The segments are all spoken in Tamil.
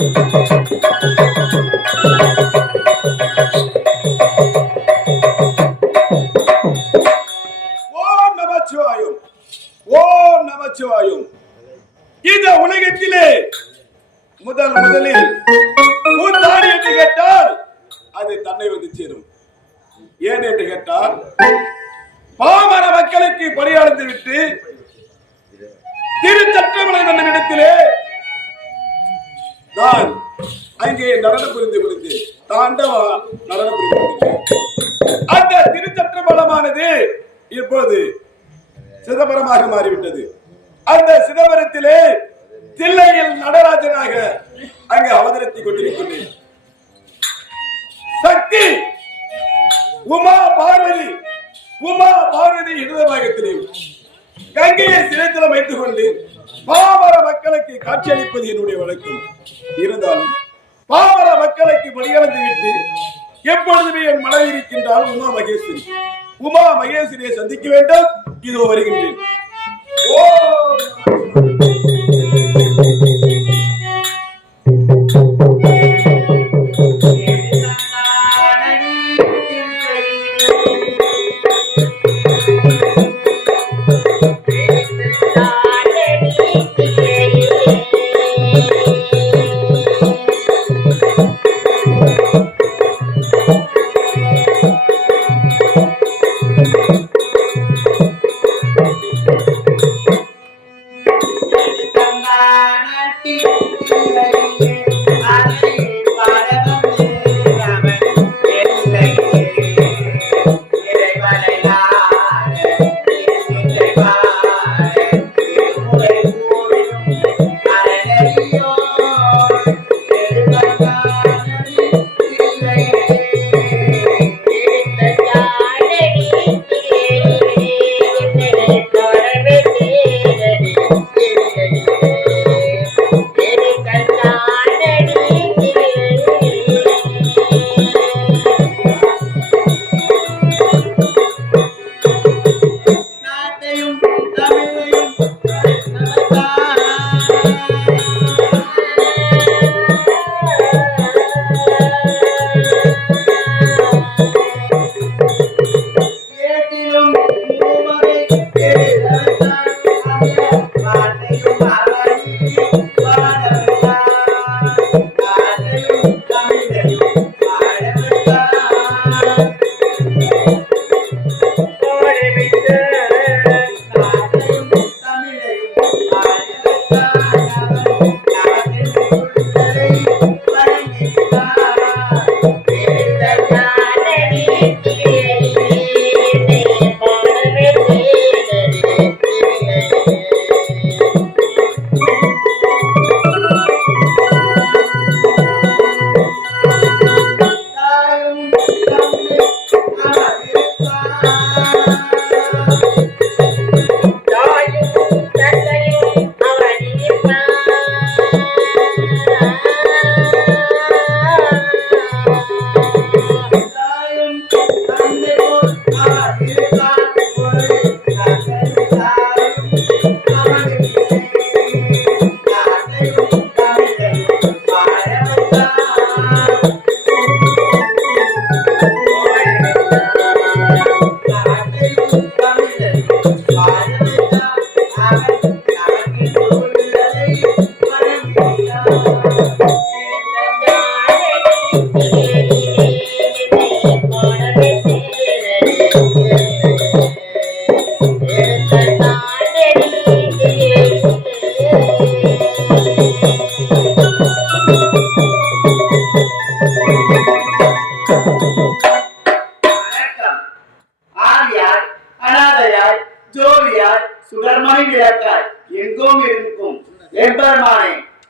ちょっと。அங்கு அவதரித்துக் கொண்டிருக்கிறேன் சக்தி! உமா பார்வதி! உமா பார்வதி இடதுபாகத்திலே கங்கையை சிறைத்திலம் வைத்துக் கொண்டு பாமர மக்களுக்கு காட்சியளிப்பது என்னுடைய வழக்கம். இருந்தாலும் பாமர மக்களுக்கு பலியளந்து விட்டு எப்பொழுதுமே என் மனைவி இருக்கின்றால் உமா மகேஸ்வரி. உமா மகேஸ்வரியை சந்திக்க வேண்டும். இதோ வருகின்றேன். ஓ!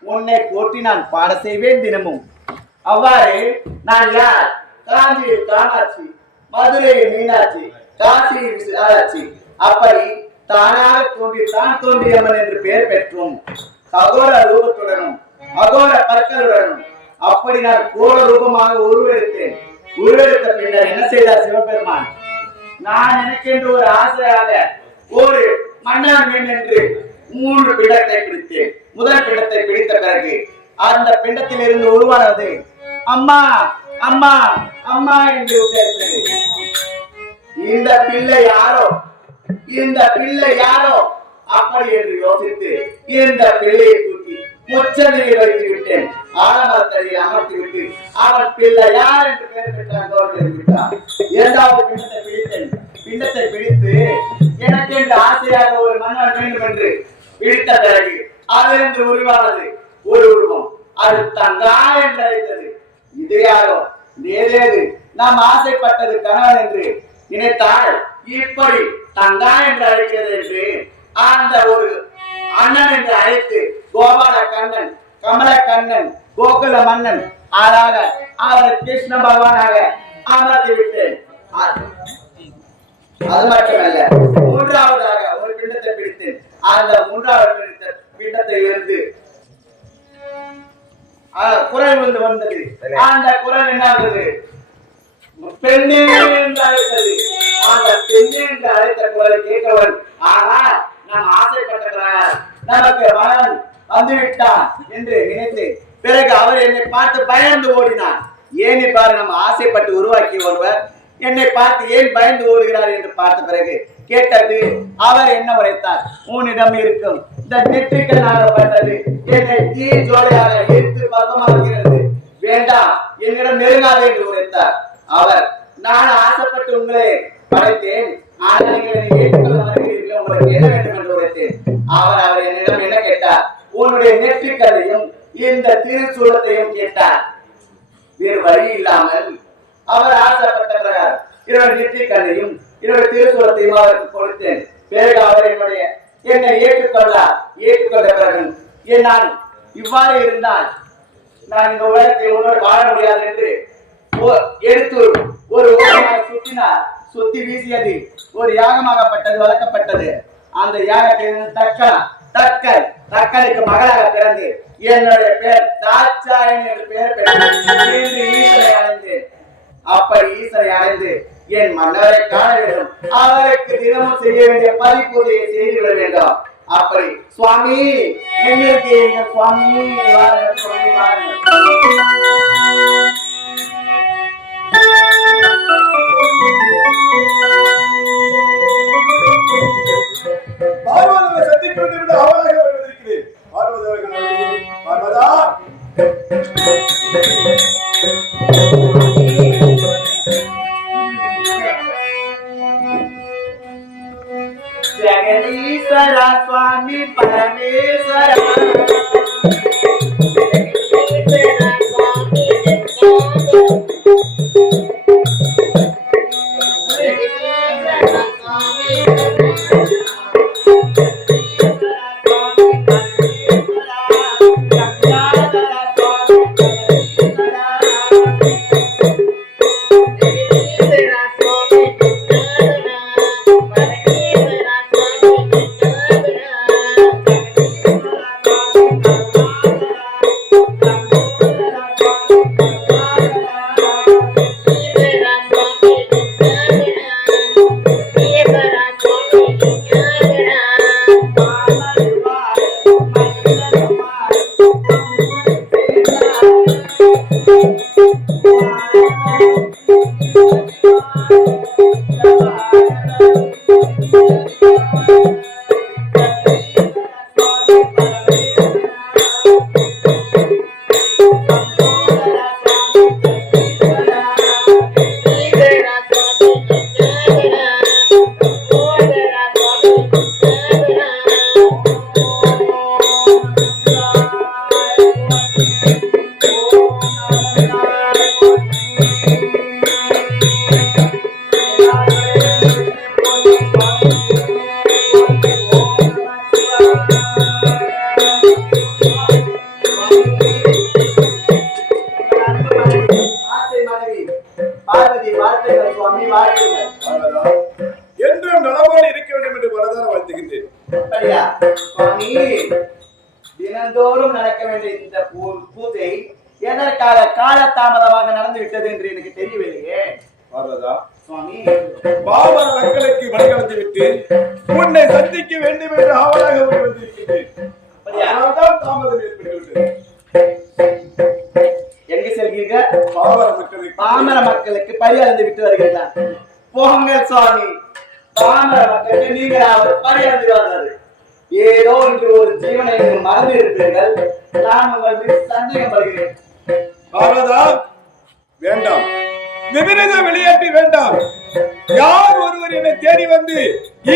உன்னை போட்டி நான் பாட செய்வேன் தினமும். அவ்வாறு நான் யார்? காஞ்சி காமாட்சி மதுரை மீனாட்சி காசி விசாலாட்சி அப்படி தானாக தோன்றி தான் தோன்றியவன் என்று பெயர் பெற்றும் சகோர ரூபத்துடனும் அகோர பற்களுடனும் அப்படி நான் கோர ரூபமாக உருவெடுத்தேன். உருவெடுத்த பின்னர் என்ன செய்தார் சிவபெருமான்? நான் எனக்கென்று ஒரு ஆசையாக ஒரு மன்னான் மீன் என்று மூன்று பிண்டத்தை பிடித்தேன். முதல் பிண்டத்தை பிடித்த பிறகு அந்த பிண்டத்தில் இருந்து உருவானது அம்மா அம்மா அம்மா என்று இந்த பிள்ளை யாரோ? இந்த பிள்ளை யாரோ? அப்படி என்று யோசித்து இந்த பிள்ளையை தூக்கி முச்சந்தில் வைத்து விட்டேன். ஆலமரத்தடியில் அமர்த்தி விட்டு அவன் பிள்ளை யார்? என்று பெயர் பெற்றான் கவர்னர் இரண்டாவது பிண்டத்தை பிடித்தேன். பிண்டத்தை பிடித்து எனக்கு என்று ஆசையாக ஒரு மன்னன் வேண்டும் என்று பிடித்த பிறகு அதிலிருந்து உருவானது ஒரு உருவம். அது தங்கா என்று அழைத்தது. இது யாரோ? நேரேது நாம் ஆசைப்பட்டது கணவன் என்று நினைத்தால் இப்படி தங்கா என்று அழைக்கிறது என்று அந்த ஒரு அண்ணன் என்று அழைத்து கோபால கண்ணன் கமல கண்ணன் கோகுல மன்னன் ஆளாக அவரை கிருஷ்ண பகவானாக அமர்த்தி விட்டேன் அது மட்டுமல்ல மூன்றாவதாக ஒரு பிண்டத்தை பிடித்தேன். அந்த மூன்றாவது பிண்டத்தை இருந்து குரல் வந்து வந்தது. அந்த குரல் என்ன ஆகுது? பெண்ணே என்று அழைத்தது. அந்த பெண்ணே என்று அழைத்த குரலை கேட்டவன் ஆனா நாம் ஆசைப்பட்டவன். நமக்கு மகன் வந்துவிட்டான் என்று நினைத்து பிறகு அவர் என்னை பார்த்து பயந்து ஓடினார். ஏனி பாரு நம்ம ஆசைப்பட்டு உருவாக்கிய ஒருவர் என்னை பார்த்து ஏன் பயந்து ஓடுகிறார் என்று பார்த்த பிறகு கேட்டது. அவர் என்ன உரைத்தார்? உன்னிடம் இருக்கும் இந்த நெற்றிக்கல் நாடப்பட்டது என்னை தீ ஜோலையாக எடுத்து பக்கமாகிறது வேண்டாம் என்னிடம் நெருங்காதே என்று உரைத்தார். அவர் நான் ஆசைப்பட்டு உங்களை படைத்தேன். ஆனால் நீங்கள் என்னை ஏற்றுக்கொள்ள வருகிறீர்கள் உங்களுக்கு என்ன வேண்டும் என்று உரைத்தேன். அவர் அவர் என்னிடம் என்ன கேட்டார்? உன்னுடைய நெற்றிக்கல்லையும் இந்த திருச்சூலத்தையும் கேட்டார். வேறு வழி இல்லாமல் அவர் ஆசைப்பட்ட பிரகாரம் இரண்டு நெற்றிக்கல்லையும் இரண்டு திருச்சூலத்தையும் அவருக்கு கொடுத்தேன். பிறகு அவர் என்னுடைய என்னை ஏற்றுக்கொண்டார் ஏற்றுக்கொண்ட பிறகு என் நான் இவ்வாறு இருந்தால் நான் இந்த உலகத்தை உன்னோடு வாழ முடியாது என்று எடுத்து ஒரு ஓரமாக சுத்தினார் சுத்தி வீசியது. ஒரு யாகமாகப்பட்டது வளர்க்கப்பட்டது. அந்த யாகத்தில் தக்கன் தக்கன் தக்கனுக்கு மகளாக பிறந்து என்னுடைய பெயர் தாட்சாயன் என்று பெயர் பெற்று அடைந்தேன். அப்படி ஈசனை அடைந்து என் மன்னரை காண வேண்டும். அவருக்கு தினமும் செய்ய வேண்டிய பரிபூஜையை செய்துவிட வேண்டும். அப்படி சுவாமி எங்க சுவாமி? Thank you. स्वामी परमेश्वरा தினந்தோறும் நடக்க வேண்டிய இந்த பூஜை எதற்காக காலதாமதமாக நடந்து விட்டது என்று எனக்கு தெரியவில்லையே. மக்களுக்கு வழிகளைத்து விட்டு உன்னை சந்திக்க வேண்டும் என்று ஆவலாக வந்திருக்கின்றேன். தாமதம் ஏற்பட்டுவிட்டது. எங்கு செல்கிறீர்கள்? பாமர மக்களுக்கு. பாமர மக்களுக்கு விட்டு வருகிறீர்களா? போங்க சுவாமி. நீங்கள் ஏதோ இன்று ஒரு ஜீவனை மறந்து இருப்பீர்கள் நான் உங்கள் மீது வேண்டாம். விபரீத விளையாட்டு வேண்டாம். யார் ஒருவர் என்னை தேடி வந்து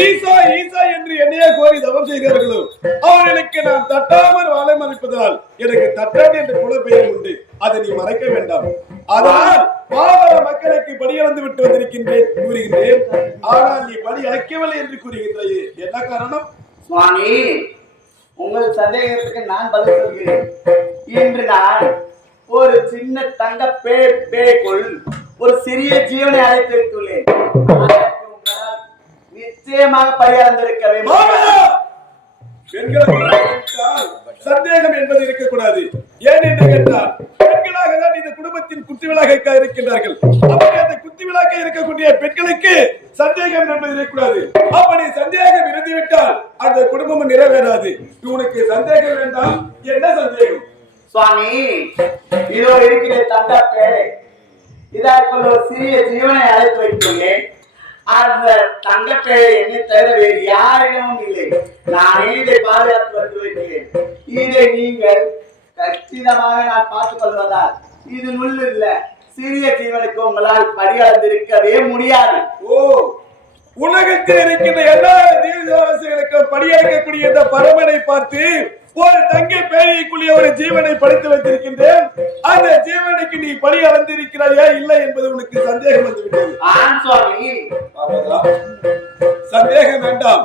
ஈசா ஈசா என்று என்னையே கோரி தவம் செய்கிறார்களோ அவர்களுக்கு நான் தட்டாமல் வாழ மறைப்பதால் எனக்கு தட்டான் என்று குலப்பெயர் உண்டு. அதை நீ மறைக்க வேண்டாம். அதனால் பாவர மக்களுக்கு படி அளந்து விட்டு வந்திருக்கின்றேன் கூறுகின்றேன். ஆனால் நீ படி அழைக்கவில்லை என்று கூறுகின்றாயே. என்ன காரணம்? சுவாமி உங்கள் சந்தேகத்துக்கு நான் பதில் சொல்கிறேன். இன்று நான் ஒரு சின்ன தங்க பே பேக்குள் ஒரு சிறிய ஜீவனை அழைத்து வைத்துள்ளேன். நிச்சயமாக பரிகாரந்திருக்க வேண்டும். சந்தேகம் என்பது இருக்கக்கூடாது. ஏன் என்று கேட்டால் பெண்களாக தான் இந்த குடும்பத்தின் குத்துவிளாக இருக்கின்றார்கள். அப்படி அந்த குத்துவிளாக இருக்கக்கூடிய பெண்களுக்கு சந்தேகம் என்பது இருக்கக்கூடாது. அப்படி சந்தேகம் இருந்துவிட்டால் அந்த குடும்பமும் நிறைவேறாது. உனக்கு சந்தேகம் வேண்டாம். என்ன சந்தேகம்? சுவாமி இதோ இருக்கிற தங்க பேரை. இதற்குள் ஒரு சிறிய ஜீவனை அழைத்து வைத்துள்ளேன். அந்த தங்க என்னை தவிர வேறு யாரிடமும் இல்லை. நானே இதை பாதுகாத்து வந்து வைக்கிறேன். இதை நீங்கள் கச்சிதமாக நான் பார்த்துக் கொள்வதால் இது நுள் இல்ல. சிறிய ஜீவனுக்கு உங்களால் படியளந்திருக்கவே முடியாது. ஓ உலகத்தில் இருக்கின்ற எல்லா தீவிரவாசிகளுக்கும் படியளிக்கக்கூடிய இந்த பரமனை பார்த்து ஒரு தங்கை பேழைக்குள்ளே ஒரு ஜீவனை படைத்து வைத்திருக்கின்றேன். அந்த ஜீவனுக்கு நீ படி அளந்திருக்கிறாயா இல்லை என்பது உனக்கு சந்தேகம் வந்துவிட்டது? சந்தேகம் வேண்டாம்.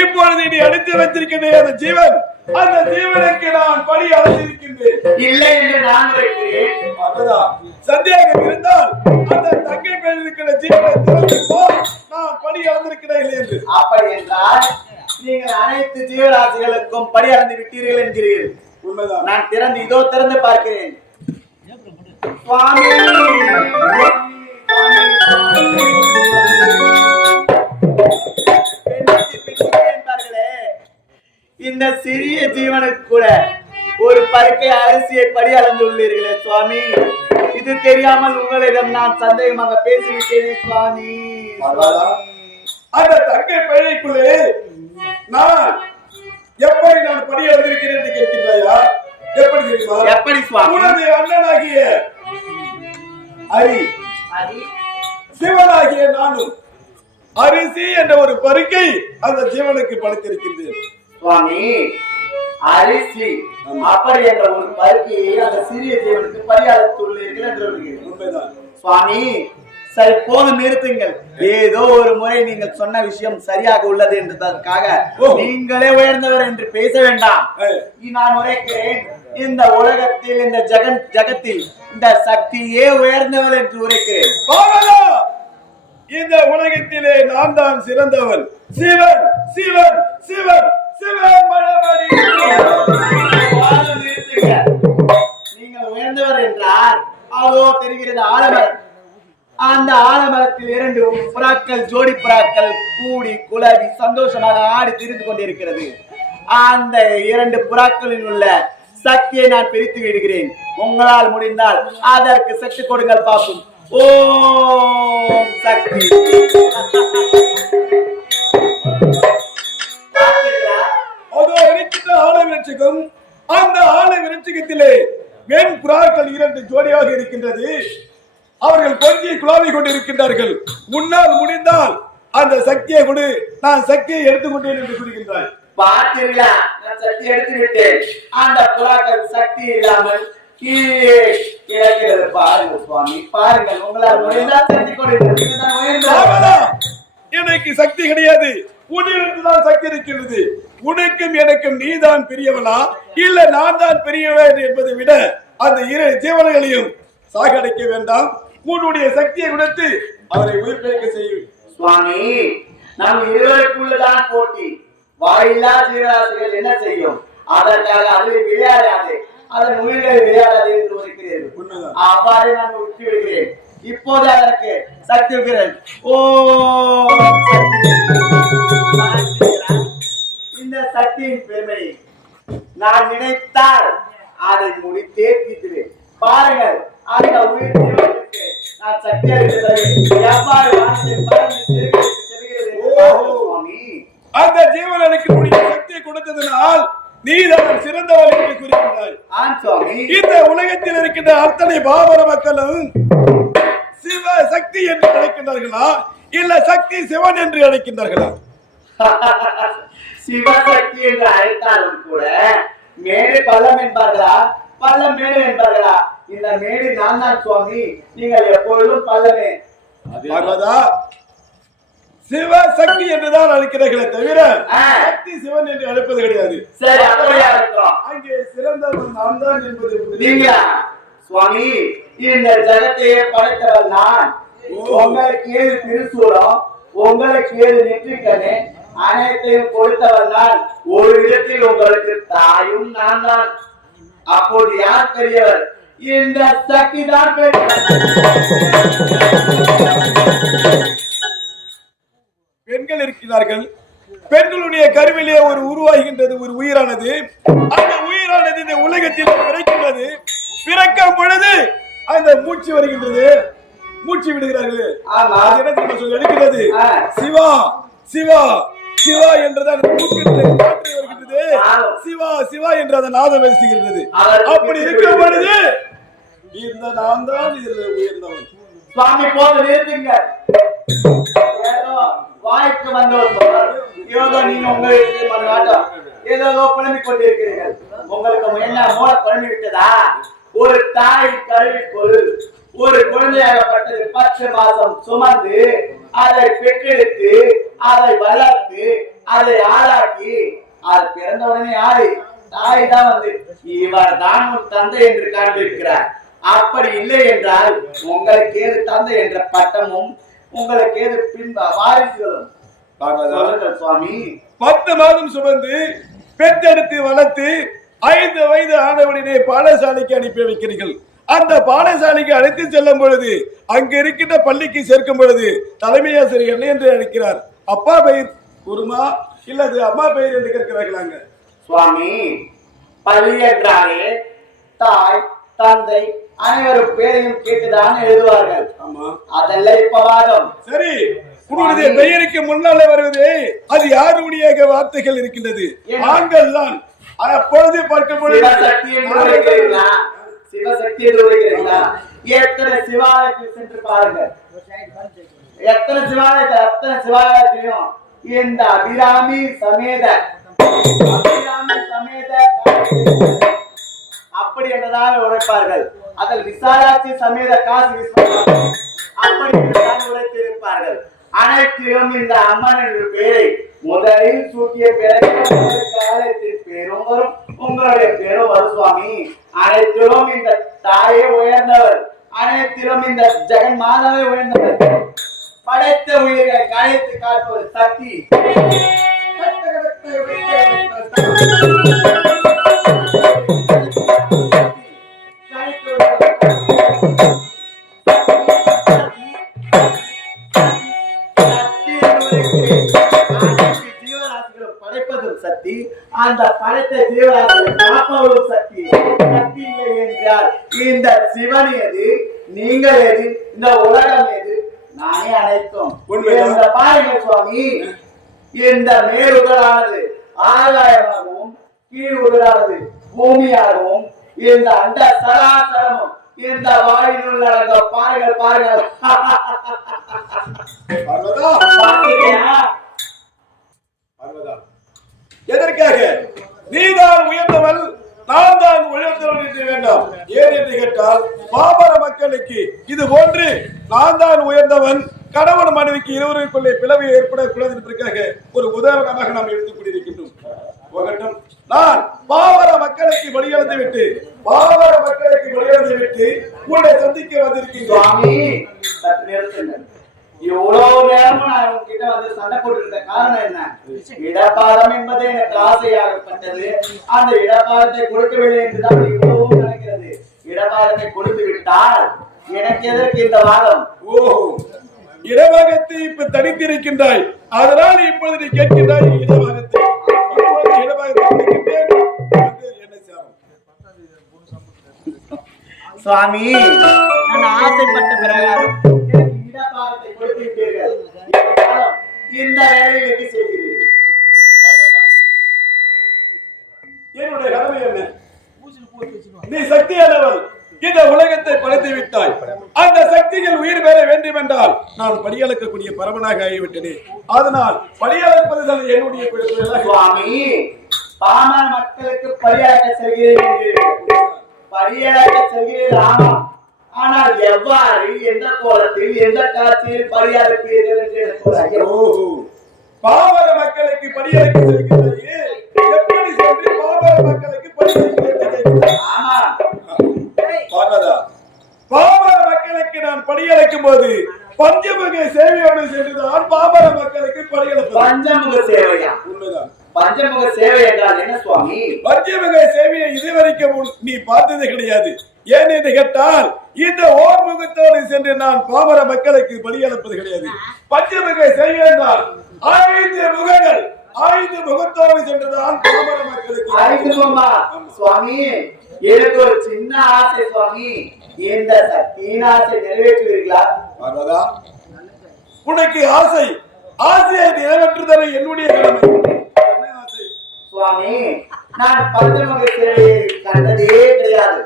இப்பொழுது நீ அடித்து வைத்திருக்கின்ற அந்த ஜீவன் அந்த ஜீவனுக்கு நான் படி அளந்திருக்கின்றேன் இல்லை என்று நான். சந்தேகம் இருந்தால் அந்த தங்கை பேரில் இருக்கிற ஜீவனை திறந்து நான் படி அளந்திருக்கிறேன் இல்லை என்று. அப்படி என்றால் நீங்கள் அனைத்து ஜீவராசிகளுக்கும் படி அளந்து விட்டீர்கள் என்கிறீர்கள். உண்மைதான். நான் திறந்து இதோ திறந்து பார்க்கிறேன். சுவாமி. இந்த சிறிய ஜீவனுக்கு கூட ஒரு பருக்கை அரிசியை படி அளந்துள்ளீர்களே சுவாமி. இது தெரியாமல் உங்களிடம் நான் சந்தேகமாக பேசிவிட்டேனே சுவாமி. அந்த தங்கை பேழைக்குள்ளே நான் எப்படி நான் படி அளந்திருக்கிறேன் என்று கேட்கின்றாயா? எப்படி தெரியுமா? எப்படி சுவாமி? உனது அண்ணனாகிய ஹரி. அது சிவனாகிய நானும் அரிசி என்ற ஒரு பருக்கை அந்த ஜீவனுக்கு படைத்திருக்கின்றேன். சுவாமி அரிசி அப்படி என்ற ஒரு பருக்கையை அந்த சிறிய ஜீவனுக்கு பரியாதத்துள்ளீர்கள் என்று. உண்மைதான். சுவாமி சரி போதும் நிறுத்துங்கள். ஏதோ ஒரு முறை நீங்கள் சொன்ன விஷயம் சரியாக உள்ளது என்றதற்காக. நீங்களே உயர்ந்தவர் என்று பேச வேண்டாம். நான் உரைக்கிறேன். இந்த உலகத்தில் இந்த ஜெகன் ஜகத்தில் இந்த சக்தியே உயர்ந்தவர் என்று உரைக்கிறேன்! இந்த உலகத்திலே நான் தான் சிறந்தவன் சிவன் சிவன் சிவன் சிவன் மழபடி. நீங்கள் உயர்ந்தவர் என்றார் அதோ தெரிகிறது ஆலமரம். அந்த ஆலமரத்தில் இரண்டு புறாக்கள் ஜோடி புறாக்கள் கூடி குலவி சந்தோஷமாக ஆடி திரிந்து கொண்டிருக்கிறது. அந்த இரண்டு புறாக்களில் உள்ள சக்தியை நான் பிரித்து விடுகிறேன். உங்களால் முடிந்தால் அதற்கு சக்தி கொடுங்கள் பார்ப்போம். ஓம் சக்தி. அதோ அந்த ஆலை விருட்சிகத்திலே வெண் புறாக்கள் இரண்டு ஜோடியாக இருக்கின்றது. அவர்கள் கொஞ்சி குழாவி கொண்டிருக்கின்றார்கள். உன்னால் முடிந்தால் அந்த சக்தியை கொடு. நான் சக்தியை எடுத்துக்கொண்டேன் என்று கூறுகின்றாய். பார்த்தீர்களா நான் சக்தி எடுத்து விட்டேன். அந்த புறாக்கள் சக்தி இல்லாமல் கீழே கிடக்கிறது. பாருங்க சுவாமி பாருங்கள். உங்களால் முடிந்தால் உயர்ந்தவர். ராவணா, எனக்கு சக்தி கிடையாது. உன்னிடத்தில் தான் சக்தி இருக்கிறது உனக்கும் எனக்கும் நீதான் பெரியவனா? இல்ல நான் தான் பெரியவன் என்பதை விட அந்த இரு ஜீவன்களையும் சாகடிக்க வேண்டாம். உன்னுடைய சக்தியை கொடுத்து அவரை உயிர்ப்பிக்க செய்யும். சுவாமி நம் இருவருக்குள்ளதான் போட்டி. வாயில்லா ஜீவராசிகள் என்ன செய்யும்? அதற்காக அதில் விளையாடாது. அதன் உயிரை விளையாடாது என்று உண்மைதான். அவ்வாறு நான் விடுகிறேன் இப்போது அதற்கு சக்தி இருக்கிறேன் ஓ இந்த சக்தியின் பெருமை நான் நினைத்தால் அதை முடித்தே தீர்த்துவேன் பாருங்கள் அந்த உயிர் நான் அந்த ஜீவனுக்கு முடிய சக்தியை கொடுத்ததனால் நீதான் சிறந்தவள் என்று கூறுகின்றாய் இந்த உலகத்தில் இருக்கின்ற அத்தனை பாபர மக்களும் சிவ சக்தி என்று அழைக்கின்றார்களா? இல்ல சக்தி சிவன் என்று அழைக்கின்றார்களா? சிவசக்தி என்று அழைத்தாலும் கூட மேடு பள்ளம் என்பார்களா? பள்ளம் மேடு என்பார்களா? இந்த மேடு நான் தான் சுவாமி. நீங்கள் எப்பொழுதும் பள்ளமே பார்வதா சிவ சக்தி என்றுதான் அழைக்கிறார்களே தவிர. சக்தி சிவன் என்று அழைப்பது கிடையாது. அங்கே சிறந்தவன் நான் தான் என்பது சுவாமி இந்த ஜகத்தையே படைத்தவன் நான். உங்களுக்கு ஏது திருசூலம் உங்களுக்கு ஏது நெற்றிக்கணே அனைத்தையும் கொடுத்தவன் நான். ஒரு விதத்தில் உங்களுக்கு தாயும் நான் தான் அப்போது யார் பெரியவர்? இந்த சக்தி தான் பெண்கள் இருக்கிறார்கள். பெண்களுடைய கருவிலே ஒரு உருவாகின்றது ஒரு உயிரானது. அந்த உயிரானது இந்த உலகத்தில் பிறக்கின்றது. பிறக்கும் பொழுது அந்த மூச்சு வருகின்றது. மூச்சு விடுகிறார்கள். எடுக்கிறது. சிவா சிவா சிவா என்றது அந்த மூக்கிலே காற்று வருகின்றது. சிவா சிவா என்று அந்த நாதம் வீசுகின்றது அதற்கு அப்படி இருக்கும் பொழுது இந்த நான் தான் உயர்ந்தவன். சுவாமி போது நிறுத்துங்க. வாய்க்கு வந்தவர் ஏதோ நீங்க உங்களுக்கு மாட்டோம் ஏதோ புலம்பிக் கொண்டிருக்கிறீர்கள். உங்களுக்கு என்ன மூல குழம்பி விட்டதா ஒரு தாய் கல்விக்குள் ஒரு குழந்தையாகப்பட்டது பத்து மாதம் சுமந்து அதை பெற்றெடுத்து அதை வளர்த்து அதை ஆளாக்கி அது பிறந்த உடனே யாரு தாய் தான் வந்து இவர் தான் உன் தந்தை என்று காண்பிருக்கிறார் அப்படி இல்லை என்றால் உங்களுக்கு ஏது தந்தை என்ற பட்டமும் உங்களுக்கு ஏது பின்ப வாரிசுகளும்? சுவாமி. பத்து மாதம் சுமந்து பெற்றெடுத்து வளர்த்து ஐந்து வயது ஆனவனினை பாடசாலைக்கு அனுப்பி வைக்கிறீர்கள். அந்த பாடசாலைக்கு அழைத்து செல்லும் பொழுது அங்க இருக்கின்ற பள்ளிக்கு சேர்க்கும் பொழுது தலைமை ஆசிரியர் என்ன என்று அழைக்கிறார்? அப்பா பெயர் குருமா இல்லது அம்மா பெயர் என்று கேட்கிறார்களாங்க சுவாமி பள்ளி என்றாலே தாய் தந்தை அனைவரும் பேரையும் கேட்டுதான் எழுதுவார்கள். அதெல்லாம் இப்ப வாதம். சரி உன்னுடைய பெயருக்கு முன்னாலே வருவது அது யாருடைய வார்த்தைகள் இருக்கின்றது? ஆண்கள் தான். அப்பொழுது பார்க்கும் பொழுது. சிவசக்தி என்று உரைக்கிறீர்களா? எத்தனை சிவாலயத்தில் சென்று பாருங்கள். எத்தனை சிவாலயத்தை அத்தனை சிவாலயத்திலையும் இந்த அபிராமி சமேத அபிராமி சமேத அப்படி என்றதாக உரைப்பார்கள். அதில் விசாலாட்சி சமேத காசி விஸ்வநாதன் அப்படி உரைத்திருப்பார்கள் அனைத்திலும் இந்த அம்மன் என்ற பெயரை முதலில் சூட்டிய பிறகு உங்களுக்கு பேரும் வரும் உங்களுடைய பேரும் வரும் சுவாமி. அனைத்திலும் இந்த தாயே உயர்ந்தவர் அனைத்திலும் இந்த ஜெகன் மாதாவே உயர்ந்தவர். படைத்த உயிர்களை கழைத்து காட்டுவது சக்தி. அந்த படைத்த ஜீவராசிகளை காப்பவரும் சக்தி சக்தி இல்லை என்றால் இந்த சிவன் எது? நீங்கள் எது? இந்த உலகம் எது? நானே அனைத்தும். இந்த பாருங்கள் சுவாமி. இந்த மேலுதலானது ஆகாயமாகவும் கீழ் உதலானது பூமியாகவும் இந்த அண்ட சராசரமும் இந்த வாயினுள் நடந்த பாருங்கள் பாருங்கள். எதற்காக? நீதான் உயர்ந்தவள் நான் தான் உயர்ந்தவன் என்று வேண்டாம். ஏன் என்று கேட்டால் பாமர மக்களுக்கு இது போன்று நான் தான் உயர்ந்தவன் கணவன் மனைவிக்கு இருவருக்குள்ளே பிளவு ஏற்படக்கூடாது என்பதற்காக ஒரு உதாரணமாக நாம் எடுத்துக் கொண்டிருக்கின்றோம். நான் பாமர மக்களுக்கு வழியளந்து விட்டு பாமர மக்களுக்கு வழியளந்து விட்டு உன்னை சந்திக்க வந்திருக்கின்றோம். இவ்வளவு நேரமும் நான் உங்ககிட்ட வந்து சண்டை போட்டுருந்த காரணம் என்ன? இடபாகம் என்பது எனக்கு ஆசையாகப்பட்டது. அந்த இடபாகத்தை கொடுக்கவில்லை என்றுதான் இவ்வளவும் நடக்கிறது. இடபாகத்தை கொடுத்து விட்டால் எனக்கு எதற்கு இந்த வாதம்? ஓஹோ. இடபாகத்தை இப்ப தனித்திருக்கின்றாய். அதனால் இப்பொழுது நீ கேட்கின்றாய் கொடுக்கின்றேன். என்ன சாரம் சுவாமி நான் ஆசைப்பட்ட பிரகாரம் எனக்கு இடபாகத்தை கொடுத்து விட்டீர்கள் இருந்தாலும் இந்த வேலையை எப்படி செய்கிறீர்கள் என்னுடைய கடமை என்ன? நீ சக்தியானவள். இந்த உலகத்தை படைத்து விட்டாய். அந்த சக்திகள் உயிர் பெற வேண்டும் என்றால் நான் படியளக்கக்கூடிய பரவனாக ஆகிவிட்டேனே. அதனால் படியளப்பது என்னுடைய சுவாமி பாமர மக்களுக்கு படியாக்க செல்கிறேன் என்கிறீர்கள். செல்கிறேன் ஆமாம். ஆனால் எவ்வாறு எந்த கோலத்தில் எந்த காட்சியில் பரியாக்குவீர்கள் என்று எனக்கு பாமர மக்களுக்கு படியளக்க செல்கின்றாயே எப்படி சென்று பாமர மக்களுக்கு பாமர மக்களுக்கு நான் படியளக்கும் போது பஞ்சமுக சேவையோடு சென்றுதான் பாமர மக்களுக்கு படியளப்பது பஞ்சமுக சேவையா? உண்மைதான். பஞ்சமுக சேவை என்றால் என்ன சுவாமி? பஞ்சமுக சேவையை இதுவரைக்கும் நீ பார்த்தது கிடையாது. ஏன் என்று கேட்டால் இந்த ஓர் முகத்தோடு சென்று நான் பாமர மக்களுக்கு பலியளிப்பது கிடையாது. பஞ்சமுக சேவை என்றால் ஐந்து முகங்கள் ஐந்து முகத்தோடு சென்றுதான் பாமர மக்களுக்கு சுவாமி. எனக்கு ஒரு சின்ன ஆசை சுவாமி. இந்த சக்தியின் ஆசை நிறைவேற்றுவீர்களா? பார்வதா உனக்கு ஆசை ஆசையை நிறைவேற்றுதலை என்னுடைய கடமை. சுவாமி நான் பஞ்சமுக சேவையை கண்டதே கிடையாது.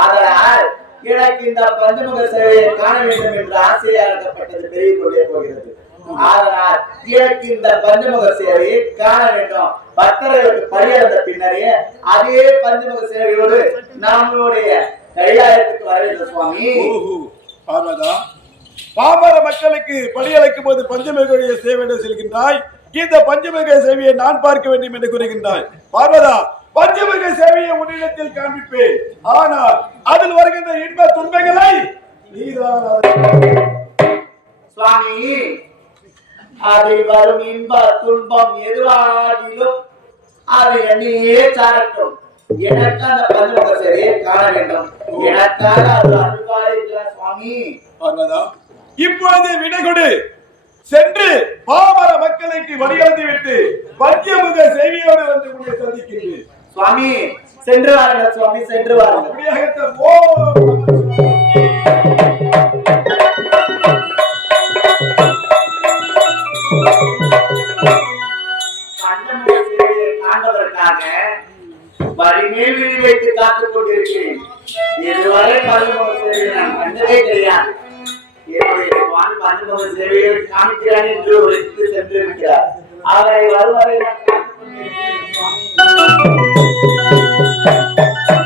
ஆதலால் எனக்கு இந்த பஞ்சமுக சேவையை காண வேண்டும் என்ற ஆசையாகப்பட்டது பெருகிக் கொண்டே போகிறது. ஆதலால் எனக்கு இந்த பஞ்சமுக சேவையை காண வேண்டும். பக்தர்களுக்கு பரியாத பின்னரே அதே பஞ்சமுக சேவையோடு நம்மளுடைய கைலாயத்துக்கு வர வேண்டும் சுவாமி. பார்வதா பாமர மக்களுக்கு படியளிக்கும் போது பஞ்சமுக சேவை என்று செல்கின்றாய். இந்த பஞ்சமிக சேவையை நான் பார்க்க வேண்டும் என்று கூறுகின்றாய். பார்வதா பஞ்சமிக சேவையை உன்னிடத்தில் காண்பிப்பேன். ஆனால் அதில் வருகின்ற இன்ப துன்பங்களை சுவாமி அதில் வரும் இன்ப துன்பம் எதுவாகிலும் அது என்னையே சாரட்டும். எனக்கு அந்த பஞ்சமுக சேவையை காண வேண்டும். எனக்காக அது அருள்வாயிருக்கிற சுவாமி. பார்வதா இப்பொழுது விடை கொடு. சென்று பாமர மக்களுக்கு வழியளந்து விட்டு பஞ்சமுக சேவையோடு வந்து உன்னை சந்திக்கின்றேன். சுவாமி சென்று வாருங்கள் சுவாமி சென்று வாருங்கள் அப்படியாகட்டும். வரிமேல் விழி வைத்து காத்துக் கொண்டிருக்கிறேன். இதுவரை பதிமூணு சேவையை நான் கண்டதே கிடையாது. என்னுடைய சுவாமி பதிமூணு சேவையை காமிக்கிறான் என்று ஒரு சென்றிருக்கிறார். அவரை வருவரை நான் Thank you.